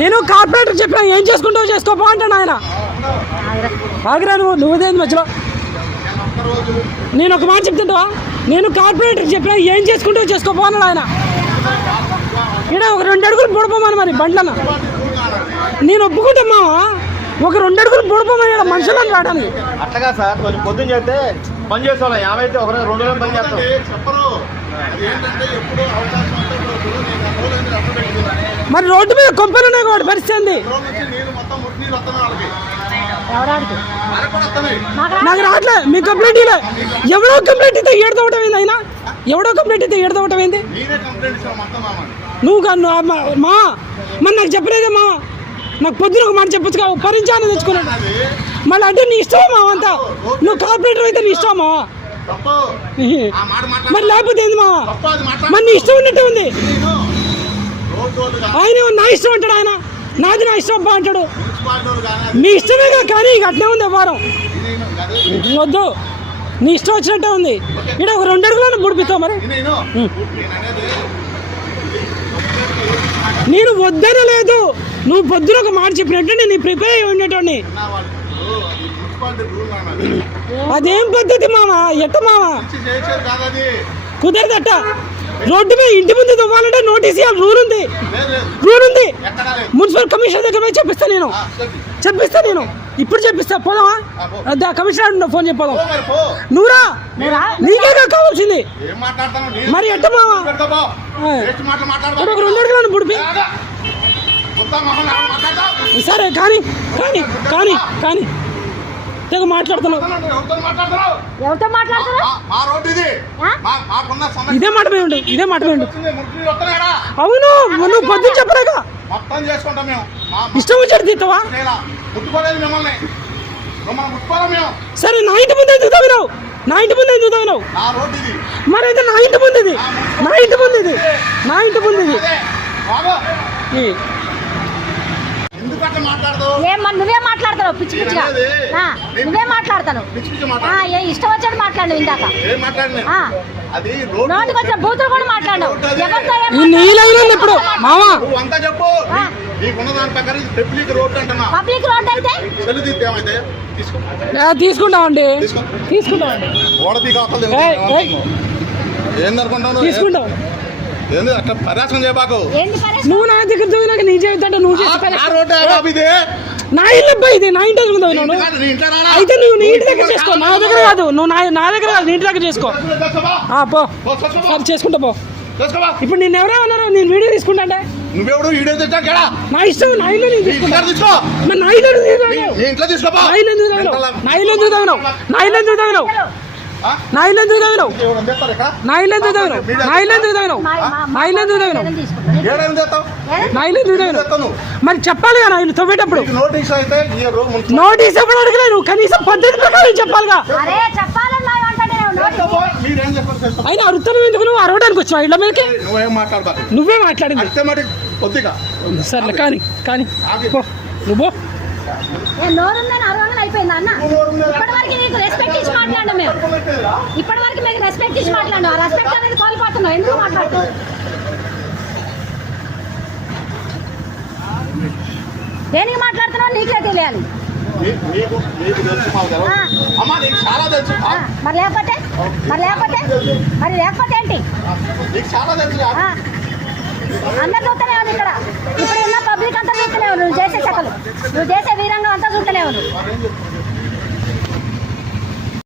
నేను కార్పొరేటర్ చెప్పిన ఏం చేసుకుంటావు చేసుకోపో అంటాను ఆయన. ఆగ్రా నువ్వు నువ్వుదేంది మధ్యలో? నేను ఒక మాట చెప్తుంటావా? నేను కార్పొరేటర్ చెప్పిన ఏం చేసుకుంటావు చేసుకోపో అన్నాడు ఆయన. ఇక్కడ ఒక రెండు అడుగులు పొడపోమని మరి బండ్లను నేను ఒప్పుకుంటా ఒక రెండు అడుగులు పొడపోమని ఈడ మనుషులను రావడానికి. అట్లాగా సార్ కొంచెం పొద్దున్న చేస్తే పని చేసేవాళ్ళం. యాభై అయితే ఒక రెండు రోజులు పని చేస్తాం చెప్పరు అది ఏంటంటే ఎప్పుడు అవకాశం ఉంటే ఇప్పుడు నేను ఆ రోజు ఏంటి అప్పుడు పెట్టుకున్నాను. మరి రోడ్డు మీద కొంపలు ఉన్నాయి పరిస్థితి కూడా వస్తున్నాయి నాకు రావట్లే మీ కంప్లైంట్ ఇలే ఎవడో కంప్లైంట్ అయితే ఏడు తవ్వటం ఏంది అయినా? ఎవడో కంప్లైంట్ అయితే ఏడు తవ్వటం ఏంది? నువ్వు అమ్మ- మా మరి నాకు చెప్పలేదే మా? నాకు పొద్దున ఒక మాట చెప్పొచ్చు కావు పరిచయాన్ని తెచ్చుకున్నాడు మళ్ళీ అంటే నీ ఇష్టం మా అంతా? నువ్వు కార్పొరేటర్ అయితే నీ ఇష్టం మా తప్పు. ఆ మాట మరి లేకపోతే ఏంది మా? మరి నీ ఇష్టం ఉన్నట్టే ఉంది నేను రోడ్ రోడ్డు కానీ ఆయన నా ఇష్టం అంటాడు ఆయన. నాది నా ఇష్టం అబ్బా అంటాడు. మున్సిపాలిటీ వాళ్ళు కానీ మీ ఇక అట్నే ఉంది వ్యవహారం. అదే వద్దు. నీ ఇష్టం వచ్చినట్టే ఉంది. ఇక్కడ ఒక రెండు అడుగులను ముడిపిస్తావు మరి. నేను నేను వద్దనలేదు నువ్వు పొద్దున ఒక మాట చెప్పినట్టు నేను ప్రిపేర్ అయ్యి ఉండేటోడిని. నా అది. పద్ధతి మామ? ఎట్ట మామ? ఇచ్చి రోడ్డు మీద ఇంటి ముందు ఇవ్వాలంటే నోటీస్ ఇవ్వాలి రూల్ ఉంది. రూల్ ఉంది. మున్సిపల్ కమిషనర్ దగ్గర పోయి చెప్పిస్తా నేను. చెప్పిస్తా నేను. ఇప్పుడు చెప్పిస్తా. పోదామా? కమిషనర్ ఫోన్ చెప్పదాం నువ్వురా నీకేగా కావాల్సింది. మరి ఎట్ట మావా? ఒక రెండు అడుగులను పుడిపి. సరే కానీ కానీ కానీ కానీ. తెగ మాట్లాడుతున్నావు. ఎవరితో మాట్లాడుతున్నావు? ఇది. ఆ? మా మాకున్న సమస్య. ఇదే మాట ఉండు ఇదే మాట అవును నువ్వు మొత్తం చేసుకుంటాం మేము. మా ఇష్టం వచ్చాడు తీస్తావా మిమ్మల్ని. మేము. సరే నా ఇంటి ముందు ఎందుకు తవ్వినావు? నా ఇంటి ముందు ఎందుకు మరి అయితే నా ఇంటి ముందు ఇది. నా ఇంటి ముందు ఇది. నా ఇంటి ముందు ఇది. అదే బాగా ఈ. ఎందుకు అట్లా మాట్లాడతావు? ఏం మరి నువ్వే మాట్లాడతావు? పిచ్చి పిచ్చిగా. ఆ, నువ్వే మాట్లాడతాను పిచ్చి పిచ్చి ఆ, మాట్లాడు ఏ ఇష్టం వచ్చాడు మాట్లాడు ఇందాక. ఏం మాట్లాడినా? ఆ. అది రోడ్డు నోటికి వచ్చిన బూతులు కూడా మాట్లాడు. ఇప్పుడు. చెప్పు. పబ్లిక్ రోడ్ అయితే తీసుకుంటామండి. తీసుకో. తీసుకుంటామండి. తీసుకుంటాం. ఏంది అట్లా పరాశం చేయబాకు? ఏంది పరేష్ నువ్వు నా దగ్గర చదివినాక నీ చేద్దాంట నువ్వు చేసి నా ఇల్లు అబ్బాయి ఇది నా ఇంటి దగ్గర? అయితే నువ్వు నీ ఇంటి దగ్గర చేసుకో నా దగ్గర కాదు నువ్వు నా నా దగ్గర కాదు నీ ఇంటి దగ్గర చేసుకో. పో. చేసుకుంటా పో. ఇప్పుడు నేను ఎవరో అన్నారు నేను వీడియో తీసుకుంటా నువ్వెవడు? వీడియో నా ఇష్టం నా ఇల్లు నేను నీ తీసుకుంటా. తీసుకో. నా ఇల్లు ఇంట్లో తీసుకోపా నా ఇల్లు ఎందుకు? నా ఇల్లు ఎందుకు? నా ఇల్లు ఎందుకు? నా ఇల్లు ఎందుకు నా ఇల్లు ఎందుకు తవ్వినావు? నా ఇల్లు ఎందుకు నా ఇల్లు మరి చెప్పాలి కదా ఇల్లు తవ్వేటప్పుడు. నోటీస్ అయితే ఈ రో మున్సిపల్ నోటీస్ ఎప్పుడు అడగలే నువ్వు కనీసం పద్ధతి ప్రకారం చెప్పాలిగా. అయినా అరుతాను ఎందుకు నువ్వు? అరవడానికి వచ్చావు ఇళ్ళ మీదకి? నువ్వేం మాట్లాడింది. సర్లే కానీ కానీ. నువ్వు అయిపోయిందా అన్న? ఇప్పటి వరకు నీకు రెస్పెక్ట్ ఇప్పటి వరకు మీకు రెస్పెక్ట్ ఇచ్చి మాట్లాడినాం ఆ రెస్పెక్ట్ అనేది కోల్పోతున్నావు. ఎందుకు మాట్లాడుతున్నావు? దేనికి మాట్లాడుతున్నావు? నీకే తెలియాలి. మరి లేకపోతే? మరి లేకపోతే? మరి లేకపోతే ఏంటి? అందరు చూస్తూనే ఉంది ఇక్కడ. ఇప్పుడు ఉన్న పబ్లిక్ అంతా చూస్తూనే ఉంది నువ్వు చేసే చక్కలు. నువ్వు చేసే వీరంగం అంతా చూస్తూనే ఉంది